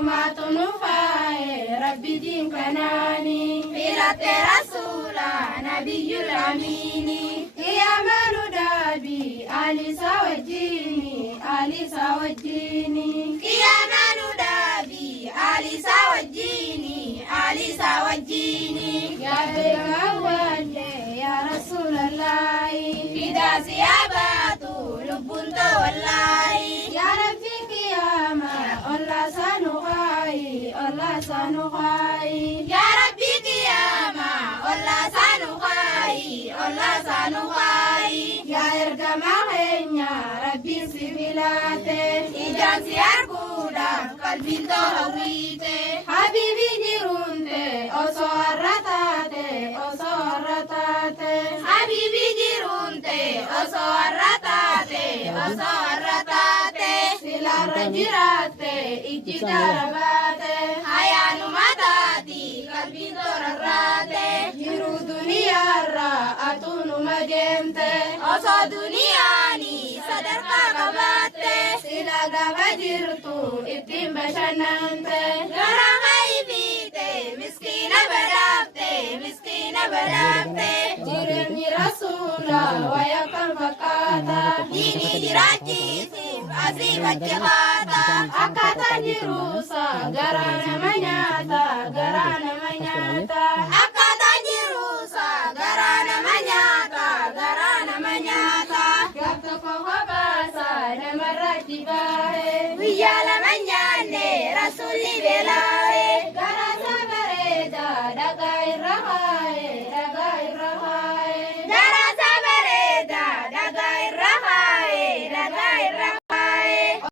Isumaatu nufaa'e rabbi diin kanaani filatte rasuula nabiyyul amiini qiyaamanu daabi alisa wajjini qiyaamanu daabi alisa wajjini yaa beeka walle yaa rasuulallahi fidaasi yaa baatu lubbunta wallahi yaa rabbi qiyaama olla sanuqaayi yaa rabbi qiyaama olla sanuqaayi yaa ergama keenya rabbiin si filaate ijaan si arguudhaaf qalbiin hawwiite habiibii jiruunte osoo har'a taate habiibii jiruunte osoo har'a taate silaarra jiraatte ijji darabaate hayaanuma taati qalbiin torarraate jiruu duniyaarra atuunuma deemte osoo duniyaani sadarkaa qabaatte sila gaba jirtu ittiin bashannante garaa qaybiite miskiina badhaafte jireenyi rasuula waya kan fakkaata diinii jiraachiisiif asii bachi qaata akkaataa jiruusa garaa nama nyaata akkaataa jiruusa garaa nama nyaata gaaf tokko kophaasa namarratti bahe guyyaa lama nyaanne rasuulli beelaa